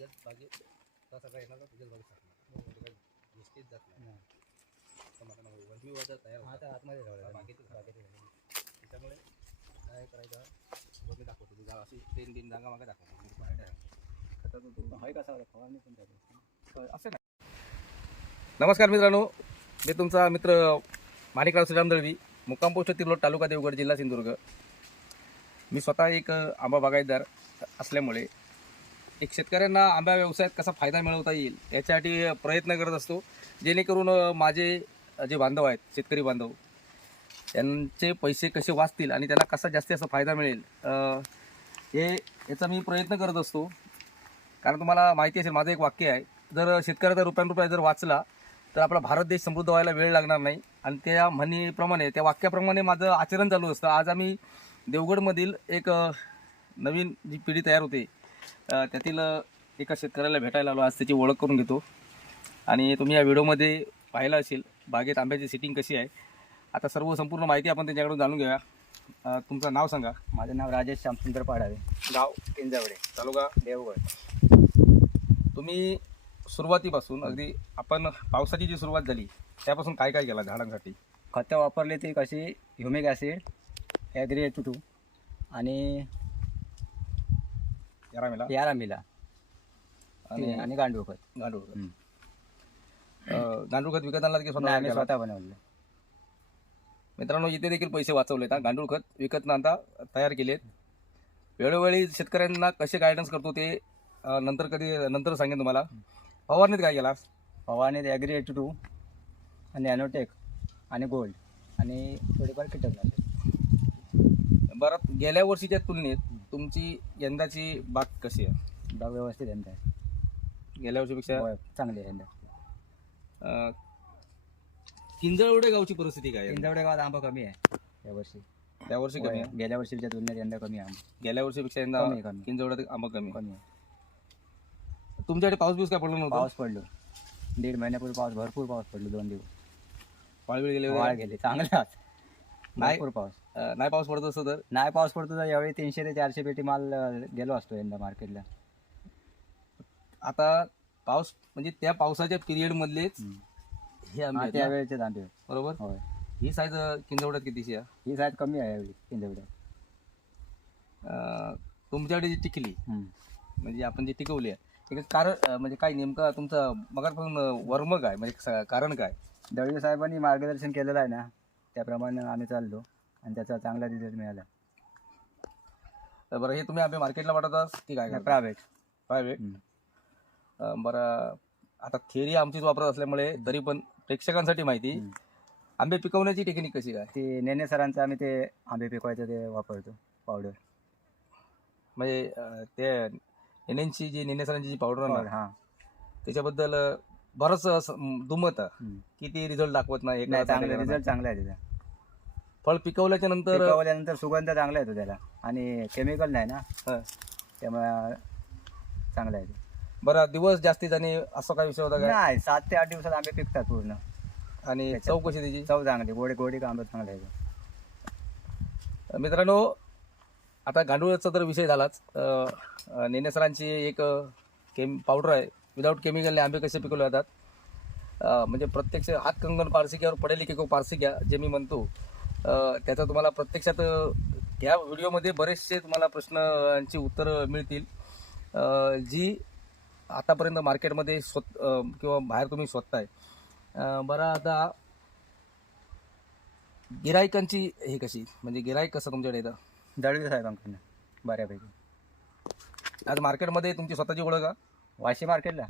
तुझ्याच बागेत तसा काय येणार तुझ्याच बागेत टाकणार म्हणजे काही गोष्टीच जात नाही. टमाटा वरमी वजा तयार हा. तर आतमध्ये ठेवलं बागेतच राहतात. त्याच्यामुळे काय करायचं? दाखवतो तुझा. अशी तीन तीन जागा मागे दाखवतो. म्हणजे हाय कसा फवारणी पण असं नमस्कार मित्रांनो. मी तुमचा मित्र माणिकराव श्रीराम दळवी मुक्काम पोस्ट तिरोड तालुका देवगड जिल्हा सिंधुदुर्ग. मी स्वतः एक आंबा बागायतदार असल्यामुळे एक शेतकऱ्यांना आंबा व्यवसायात कसा फायदा मिळवता येईल याच्यासाठी प्रयत्न करत असतो. जेणेकरून माझे जे बांधव आहेत शेतकरी बांधव त्यांचे पैसे कसे वाचतील आणि त्यांना कसा जास्ती असा फायदा मिळेल हे याचा मी प्रयत्न करत असतो. कारण तुम्हाला माहिती असेल माझं एक वाक्य आहे जर शेतकऱ्याचा रुपयान जर वाचला तर आपला भारत देश समृद्ध व्हायला वेळ लागणार नाही. आणि त्या म्हणीप्रमाणे त्या वाक्याप्रमाणे माझं आचरण चालू असतं. आज आम्ही देवगडमधील एक नवीन जी पिढी तयार होते अ, त्यातील अ, एका शेतकऱ्याला भेटायला आलो. आज त्याची ओळख करून घेतो. आणि तुम्ही या व्हिडिओमध्ये पाहिलं असेल बागेत आंब्याची सिटिंग कशी आहे. आता सर्व संपूर्ण माहिती आपण त्यांच्याकडून जाणून घेऊया. अ, तुमचं नाव सांगा. माझं नाव राजेश श्यामसुंदर पाडावे. गाव किंजावडे तालुका देवगड. तुम्ही सुरुवातीपासून अगदी आपण पावसाची जी सुरुवात झाली त्यापासून काय काय केला झाडांसाठी? खतं वापरली ती कशी humic acid agri two two आणि यारामेला? यारा मिला आणि आणि गांडूळ खत गांडूळ. अं, गांडूळ खत विकत आणला की नाही, स्वतः आम्ही केला? स्वतः बनवलं मित्रांनो इथे देखील पैसे वाचवलेत हा. गांडूळ खत विकत आणता तयार केलेत. वेळोवेळी शेतकऱ्यांना कसे गायडन्स करतो ते अं, नंतर कधी नंतर सांगेन तुम्हाला. फवारणीत काय केला फवारणी ॲग्री टू टू आणि ॲनोटेक आणि गोल्ड आणि थोडीफार कीटकनाशक. बरं गेल्या वर्षीच्या तुलनेत तुमची यंदाची बाग कशी आहे? बाग व्यवस्थित यंदा. आहे. गेल्या वर्षीपेक्षा होय, चांगली आहे यंदा. अं, किंजळवडे गावची परिस्थिती काय आहे? इंजावडे गावात आंबा कमी आहे यावर्षी त्या वर्षी कमी होय, आहे? गेल्या वर्षीच्या तुलनेत यंदा कमी आहे आंबा. गेल्या वर्षीपेक्षा यंदा कमी, कमी. किंजवड्यात आंबा कमी कमी आहे. तुमच्याकडे पाऊस बिऊस काय पडला नव्हता? पाऊस पडलो. दीड महिन्यापूर्वी पाऊस भरपूर पाऊस पडलो दोन दिवस. पाळवेळ गेले वाळ होते गेले चांगले. आज नाही. भरपूर पाऊस. नाही पाऊस पडत असतो तर? नाही पाऊस पडतो तर यावेळी तीनशे ते चारशे पेटी माल अं, गेलो असतो यंदा मार्केटला. आता पाऊस म्हणजे त्या पावसाच्या पिरियड मधलेच हे आंबे आहेत ना? त्यावेळेचे आंबे बरोबर? होय. ही साईज किंजवड्यात कितीची आहे? ही साईज कमी आहे यावेळी इंजावड्यात अं, तुमच्याकडे जी टिकली. म्हणजे आपण जी टिकवली आहे एक कारण अं, म्हणजे काय नेमका तुमचा मगापासून वर्म काय म्हणजे स- कारण काय? दळवी साहेबांनी मार्गदर्शन केलेलं आहे ना त्याप्रमाणे आम्ही चाललो. आणि त्याचा चांगला रिझल्ट मिळाला. तर बरं हे तुम्ही आंबे मार्केटला पाठवता की काय प्रायव्हेट प्रायव्हेट बरं आता थिअरी आमचीच वापरत असल्यामुळे तरी पण प्रेक्षकांसाठी माहिती. आंबे पिकवण्याची टेक्निक कशी काय? ते नेने सरांचं आम्ही ते आंबे पिकवायचं ते वापरतो पावडर म्हणजे अं, ते नेनेंची जी नेने सरांची जी पावडर आहे ना हां. त्याच्याबद्दल बरंच असं, म, दुमत आहे हम्म. की ते रिझल्ट दाखवत नाही हे नाही करत चांगला ते करत रिझल्ट चांगला आहे त्याचा. फळ पिकवल्याच्या नंतर पिकवल्यानंतर सुगंध चांगला येतो त्याला. आणि केमिकल नाही ना? हं. त्यामुळे चांगला आहे ते. बरं दिवस जास्तीत आणि असं काय विषय होता काय? नाही सात ते आठ दिवसात आंबे पिकतात पूर्ण. आणि चव कशी त्याची? चव चांगली गोडी गोडी आंबा चांगला आहे मित्रांनो आता गांडूळचा तर विषय झालाच. अं, अं, नेने सरांची एक अं, केम पावडर आहे. विदाऊट केमिकलने आंबे कसे पिकवले जातात? अं, म्हणजे प्रत्यक्ष हात कंगन पारसिक्यावर पडेल की पारसिक्या जे मी म्हणतो. त्याचा तुम्हाला प्रत्यक्षात या व्हिडिओमध्ये बरेचसे तुम्हाला प्रश्नांची उत्तरं मिळतील. जी आतापर्यंत मार्केटमध्ये स्वत किंवा बाहेर तुम्ही अं, बरं आता गिरायकांची हे कशी? म्हणजे गिरायक कसं तुमच्याकडे येतं? दळवी साहेबांकडनं बऱ्यापैकी. आज मार्केटमध्ये तुमची स्वतःची ओळख आहे वाशी मार्केटला.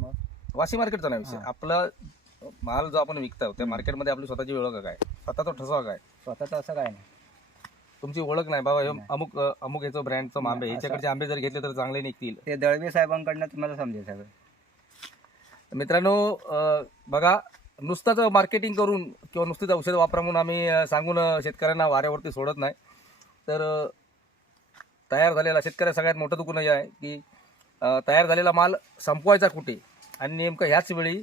मग वाशी मार्केटचा नाही विषय. आपला माल जो आपण विकतो त्या मार्केटमध्ये आपली स्वतःची ओळख काय? स्वतःचा ठसा काय? स्वतःचं असं काय नाही. तुमची ओळख नाही बाबा हे. अमुक अमुक याचं ब्रँडचं आंबे नाही, ह्याच्याकडचे आंबे जर घेतले तर चांगले निघतील. ते दळवी साहेबांकडनं तुम्हाला समजेल सगळं मित्रांनो बघा नुसतंच मार्केटिंग करून किंवा नुसतीच औषध वापरा म्हणून आम्ही सांगून शेतकऱ्यांना वाऱ्यावरती सोडत नाही. तर तयार झालेला शेतकऱ्या सगळ्यात मोठं दुखणं हे आहे की तयार झालेला माल संपवायचा कुठे? आणि नेमकं ह्याच वेळी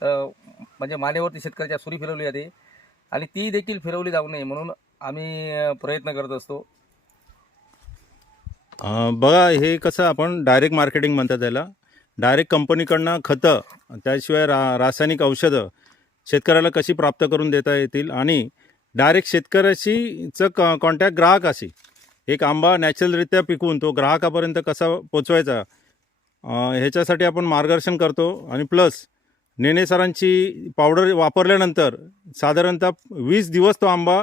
म्हणजे मानेवरती शेतकऱ्याच्या सुरी फिरवली जाते. आणि ती देखील फिरवली जाऊ नये म्हणून आम्ही प्रयत्न करत असतो. बघा हे कसं आपण डायरेक्ट मार्केटिंग म्हणतात त्याला. डायरेक्ट कंपनीकडनं खतं त्याशिवाय रा रासायनिक औषधं शेतकऱ्याला कशी प्राप्त करून देता येतील? आणि डायरेक्ट शेतकऱ्याशीचं क कॉन्टॅक्ट ग्राहकाशी एक आंबा नॅचरलरित्या पिकवून तो ग्राहकापर्यंत कसा पोचवायचा? ह्याच्यासाठी आपण मार्गदर्शन करतो. आणि प्लस नेने सरांची पावडर वापरल्यानंतर साधारणतः वीस दिवस तो आंबा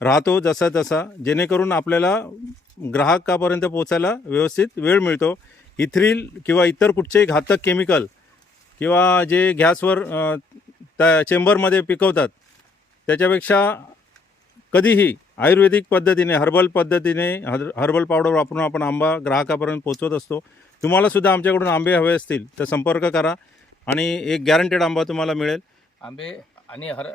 राहतो जसा तसा जेणेकरून आपल्याला ग्राहकापर्यंत पोचायला व्यवस्थित वेळ मिळतो. इथ्रिल किंवा इतर कुठचेही घातक केमिकल किंवा जे गॅसवर त्या चेंबरमध्ये पिकवतात त्याच्यापेक्षा कधीही आयुर्वेदिक पद्धतीने हर्बल पद्धतीने हर हर्बल पावडर वापरून आपण आंबा ग्राहकापर्यंत पोचवत असतो. तुम्हालासुद्धा आमच्याकडून आंबे हवे असतील तर संपर्क करा. आणि एक गॅरंटेड आंबा तुम्हाला मिळेल. आंबे आणि हर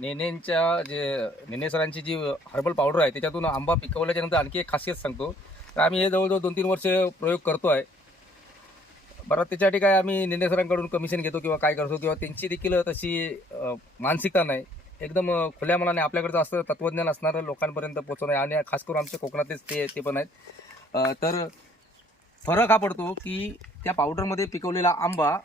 नेनेंच्या जे नेने सरांची जी हर्बल पावडर आहे त्याच्यातून आंबा पिकवल्याच्या नंतर आणखी एक खासियत सांगतो. तर आम्ही हे जवळजवळ दोन तीन वर्ष प्रयोग करतो आहे बरं त्याच्यासाठी काय आम्ही नेने सरांकडून कमिशन घेतो किंवा काय करतो किंवा त्यांची देखील तशी मानसिकता नाही. एकदम खुल्या मनाने आपल्याकडचं असं तत्वज्ञान असणारं लोकांपर्यंत पोचवणं आहे. आणि खास करून आमच्या कोकणातलेच ते ते पण आहेत. तर फरक हा पडतो की त्या पावडरमध्ये पिकवलेला आंबा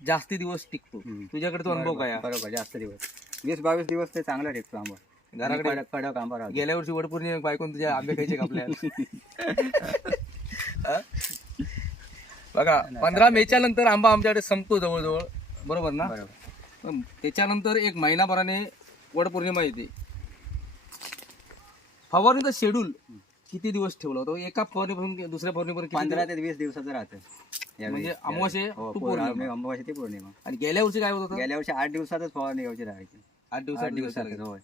जास्ती दिवस टिकतो. हम्म. तुझ्याकडे तो अनुभव काय आहे? बरोबर जास्त दिवस. वीस बावीस दिवस ते चांगला टिकतो आंबा. घराकडे कडक कडक आंबा राहतो. गेल्या वर्षी वडपूर्णी बायकोन तुझ्या आंबे खायचे का हा? बघा पंधरा मेच्या नंतर आंबा आमच्याकडे संपतो जवळजवळ. बरोबर ना? बरोबर. पण त्याच्यानंतर एक महिनाभराने वडपौर्णिमा येते. फवारणीचं शेड्यूल किती दिवस ठेवलं होतं? एका फवारणीपासून दुसऱ्या फवारणीपर्यंत किती पंधरा? ते वीस दिवसाचं राहतं. म्हणजे अमावास्ये हो, to पौर्णिमा. पौर्णिमा. अमावास्ये ते पौर्णिमा. आणि गेल्या वर्षी काय होत होतं? गेल्या वर्षी आठ दिवसातच फवारणी घ्यायची राहायची. आठ आठ दिवसात दिवसात होय.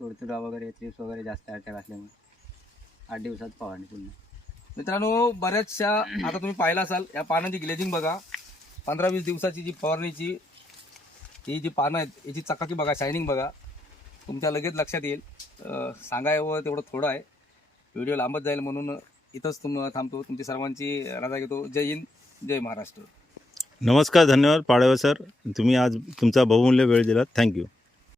तुडतुडा वगैरे त्रिप्स वगैरे जास्त अटॅक असल्यामुळे आठ दिवसात फवारणी पूर्ण. मित्रांनो बऱ्याचशा आता तुम्ही पाहिला असाल या पानांची ग्लेजिंग बघा. पंधरा वीस दिवसाची जी फवारणीची ही जी पानं आहेत याची चकाकी बघा शायनिंग बघा. तुमच्या लगेच लक्षात येईल. अं, सांगावं तेवढं थोडं आहे. व्हिडिओ लांबत जाईल म्हणून इथंच तुम थांबतो. तुमची सर्वांची रजा घेतो. जय हिंद. जय महाराष्ट्र. नमस्कार धन्यवाद पाडवे सर. तुम्ही आज तुमचा बहुमूल्य वेळ दिलात. थँक्यू